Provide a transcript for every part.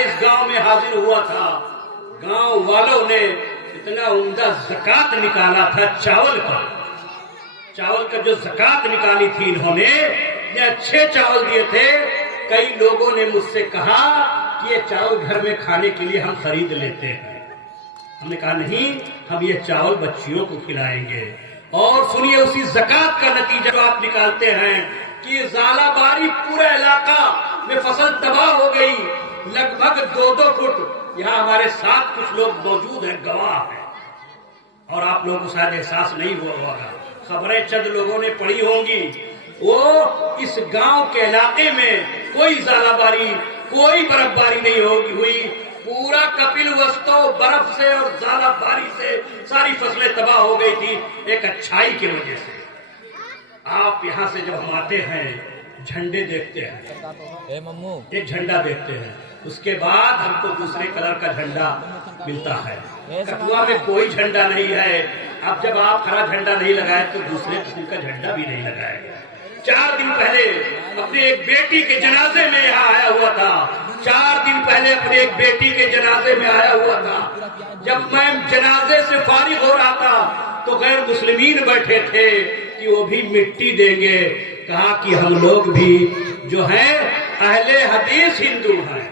اس گاؤں میں حاضر ہوا تھا، گاؤں والوں نے اتنا عمدہ زکات نکالا تھا چاول کا جو زکات نکالی تھی انہوں نے، اتنے اچھے چاول دیے تھے، کئی لوگوں نے مجھ سے کہا کہ یہ چاول گھر میں کھانے کے لیے ہم خرید لیتے ہیں۔ ہم نے کہا نہیں، ہم یہ چاول بچیوں کو کھلائیں گے۔ اور سنیے اسی زکات کا نتیجہ جو آپ نکالتے ہیں کہ ژالہ باری پورا علاقہ میں فصل تباہ ہو گئی، لگ بھگ 2-2 فٹ۔ یہاں ہمارے ساتھ کچھ لوگ موجود ہیں، گواہ ہیں، اور آپ لوگوں کو شاید احساس نہیں ہوا ہوگا، خبریں چند لوگوں نے پڑھی ہوں گی۔ وہ اس گاؤں کے علاقے میں کوئی ژالہ باری، کوئی برف باری نہیں ہوئی، پورا کپل وستو برف سے اور ژالہ باری سے ساری فصلیں تباہ ہو گئی تھی، ایک اچھائی کی وجہ سے۔ آپ یہاں سے جب ہم آتے ہیں جھنڈے دیکھتے ہیں، ایک جھنڈا دیکھتے ہیں، اس کے بعد ہم کو دوسرے کلر کا جھنڈا ملتا ہے۔ کٹھوا میں کوئی جھنڈا نہیں ہے، اب جب آپ ہرا جھنڈا نہیں لگائے تو دوسرے قسم کا جھنڈا بھی نہیں لگائے گا۔ 4 دن پہلے اپنے ایک بیٹی کے جنازے میں یہاں آیا ہوا تھا، 4 دن پہلے اپنے ایک بیٹی کے جنازے میں آیا ہوا تھا۔ جب میں جنازے سے فارغ ہو رہا تھا تو غیر مسلمین بیٹھے تھے کہ وہ بھی مٹی دیں گے۔ کہا کہ ہم لوگ بھی جو ہیں اہل حدیث ہندو ہیں،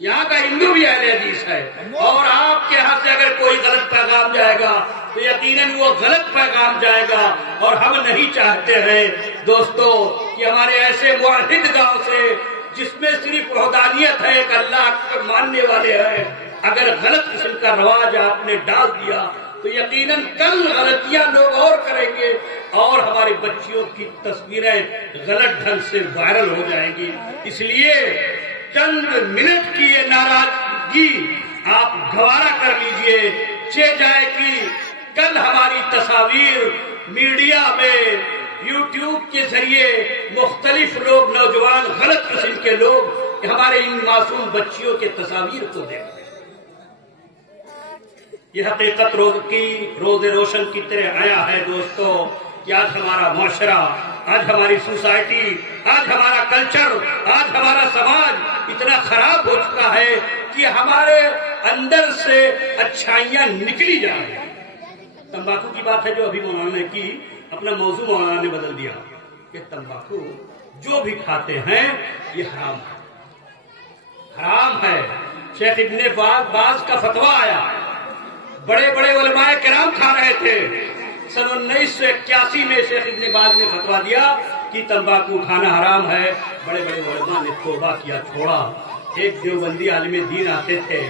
یہاں کا ہندو بھی اہل حدیث ہے، اور آپ کے یہاں سے اگر کوئی غلط پیغام جائے گا تو یقیناً وہ غلط پیغام جائے گا، اور ہم نہیں چاہتے ہیں دوستو کہ ہمارے ایسے موحد گاؤں سے جس میں صرف وحدانیت ہے، ایک اللہ کو ماننے والے ہیں، اگر غلط قسم کا رواج آپ نے ڈال دیا تو یقیناً کل غلطیاں لوگ اور کریں گے، اور ہماری بچیوں کی تصویریں غلط ڈھنگ سے وائرل ہو جائیں گی۔ اس لیے چند منٹ کی یہ ناراضگی آپ گوارا کر لیجئے، جائے کہ کل ہماری تصاویر میڈیا میں یوٹیوب کے ذریعے مختلف لوگ، نوجوان غلط قسم کے لوگ ہمارے ان معصوم بچیوں کے تصاویر کو دیکھتے ہیں۔ یہ حقیقت روز روشن کی طرح آیا ہے دوستو کہ آج ہمارا معاشرہ، آج ہماری سوسائٹی، آج ہمارا کلچر، آج ہمارا سماج اتنا خراب ہو چکا ہے کہ ہمارے اندر سے اچھائیاں نکلی جا رہی ہیں۔ تمباکو کی بات ہے جو ابھی مولانا نے کی، اپنا موضوع مولانا نے بدل دیا کہ تمباکو جو بھی کھاتے ہیں یہ حرام ہے، حرام ہے۔ شیخ ابن باز کا فتویٰ آیا، بڑے بڑے علماء کرام کھا رہے تھے۔ سن 1981 میں شیخ ابن باز نے فتویٰ دیا کہ تمباکو کھانا حرام ہے، بڑے بڑے علماء نے توبہ کیا، چھوڑا۔ ایک دیوبندی عالم دین آتے تھے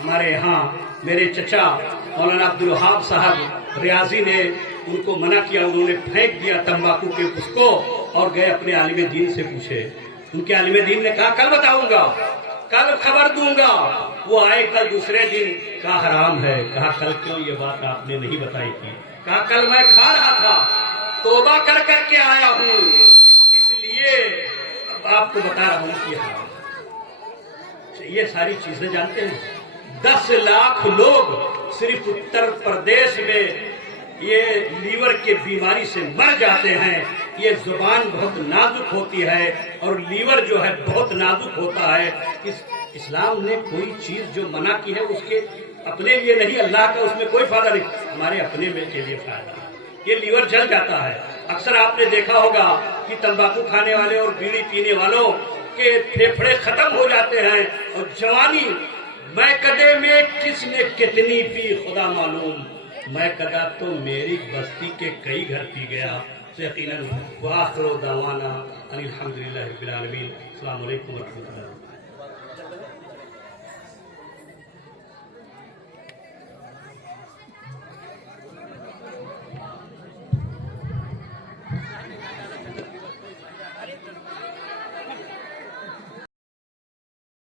ہمارے یہاں، میرے چچا مولانا عبدالوہاب صاحب ریاضی نے ان کو منع کیا، انہوں نے پھینک دیا تمباکو کے اس کو، اور گئے اپنے عالم دین سے پوچھے۔ ان کے عالم دین نے کہا کل بتاؤں گا، کل خبر دوں گا۔ وہ آئے کل دوسرے دن، کہا حرام ہے۔ کہا کل کیوں یہ بات آپ نے نہیں بتائی تھی؟ کہا کل میں کھا رہا تھا، توبہ کر کر کے آیا ہوں، اس لیے اب آپ کو بتا رہا ہوں کہ حرام۔ یہ ساری چیزیں جانتے ہیں، 10 لاکھ لوگ صرف اتر پردیش میں یہ لیور کے بیماری سے مر جاتے ہیں۔ یہ زبان بہت نازک ہوتی ہے اور لیور جو ہے بہت نازک ہوتا ہے۔ اسلام نے کوئی چیز جو منع کی ہے اس کے اپنے لیے نہیں، اللہ کا اس میں کوئی فائدہ نہیں، ہمارے اپنے میں کے لیے فائدہ ہے۔ یہ لیور جل جاتا ہے۔ اکثر آپ نے دیکھا ہوگا کہ تمباکو کھانے والے اور بیڑی پینے والوں کے پھیپھڑے ختم ہو جاتے ہیں، اور جوانی میں کدے میں کس نے کتنی پی خدا معلوم، میں کدا تو میری بستی کے کئی گھر پی گیا۔ یقیناً وآخر دعوانا ان الحمدللہ رب العالمین۔ السلام علیکم ورحمۃ اللہ۔